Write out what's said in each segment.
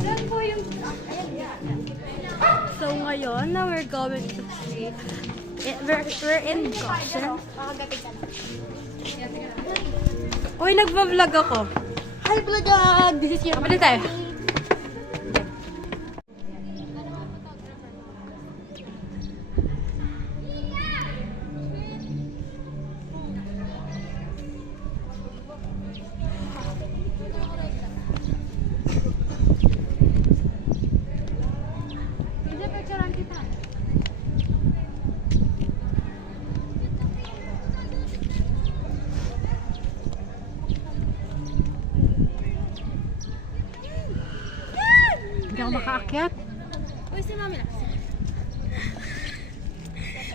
Saan po yung... So ngayon, now we're going to see... We're in Goshen. Uy, nagpa-vlog ako. Hi vlog! This is your... Kapali tayo. Hindi ako makaakyat. Uy, si mami na.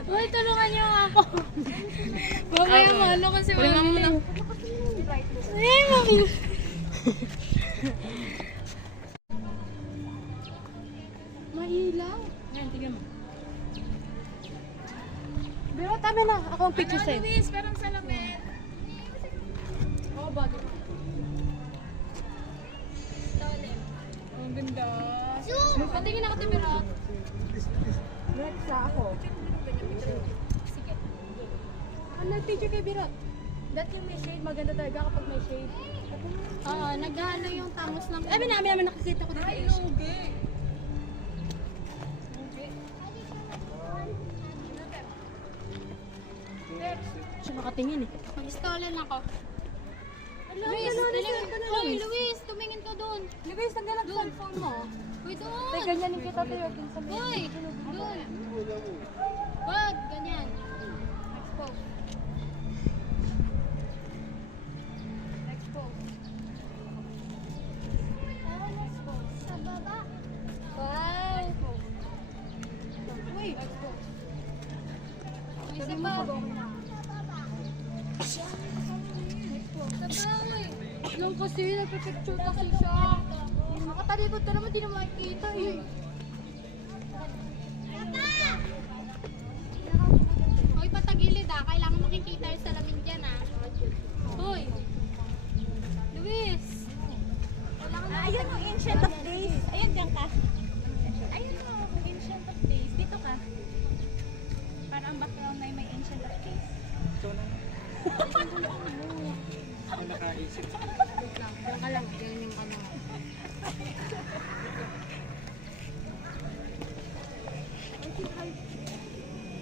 Uy, tulungan niyo ako. Mamaya mo, ano kasi mami na. Ay, mami. Mailaw. Ayan, tingnan mo. Pero tabi na. Ako ang picture sa'yo. Luis, parang salamin. Oo, bagay. Ang ganda. Patingin ako, Tibirot. Next sa ako. Sige. Ano nag-picture kay Birot? That yung may shade, maganda talaga kapag may shade. Oo, naghalo yung tangos ng... Ay, namin nakikita ko dito. Ay, lugi. Siya nakatingin eh. Mag-stallen ako. Luis, tumingin ka na, Hoy, Luis. Luis, tumingin ka doon. Luis, tanggal ang Doon. cellphone mo. Uy, doon. Tay, ganyanin kita tayo. Hoy, doon. Wag, ganyan. Expose. Expose. Expose. Sa baba. Wow. Uy, Expose. Uy, sa baba. Sa baba, uy. lang kasi, nagpipicture kasi siya. Nakatalikod ka naman, di na makikita eh. Hoy, patagilid ah. Kailangan makikita yung salamin dyan ah. Hoy! Luis! Ayun yung Ancient of Days. Ayun dyan ka. Ayun mo, Ancient of Days. Dito ka. Para ang background na may Ancient of Days. Ako nakaisip. Wait lang. Diyan ka lang. Diyan yung ano.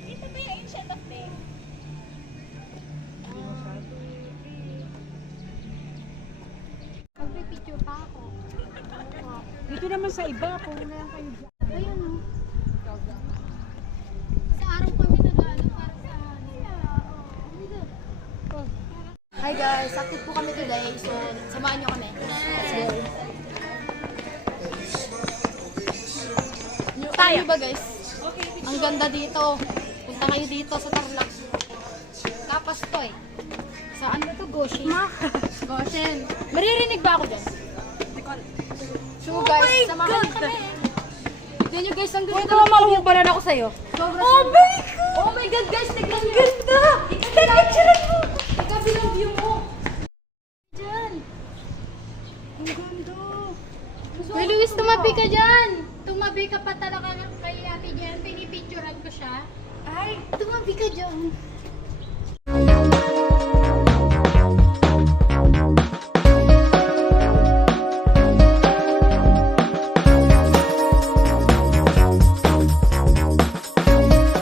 Ito ba yung Ancient of Days? Magpipicture pa ako. Dito naman sa iba, kung na lang kayo dyan. Ayun o. Sa araw kami nag-ano para sa Hi guys, active po kami today, so samahan nyo kami. Let's go. Tayo ba guys? Ang ganda dito. Punta kayo dito sa Tarlac. Kapas to eh. Saan ba to? Goshen? Goshen. Maririnig ba ako dyan? So guys, samahan nyo kami. Tignan nyo guys, ang ganda. Ito, mahuhubaran ako sa'yo. Sobra Oh my God! Oh my god guys, tignan Ang nyo. ganda! Picture mo! Kabilang view mo. Dyan! Ang ganda! Uy, Luis, tumabi ka dyan! Tumabi ka pa talaga kay Ate Jen. Pinipicturean ko siya. Ay! Tumabi ka dyan.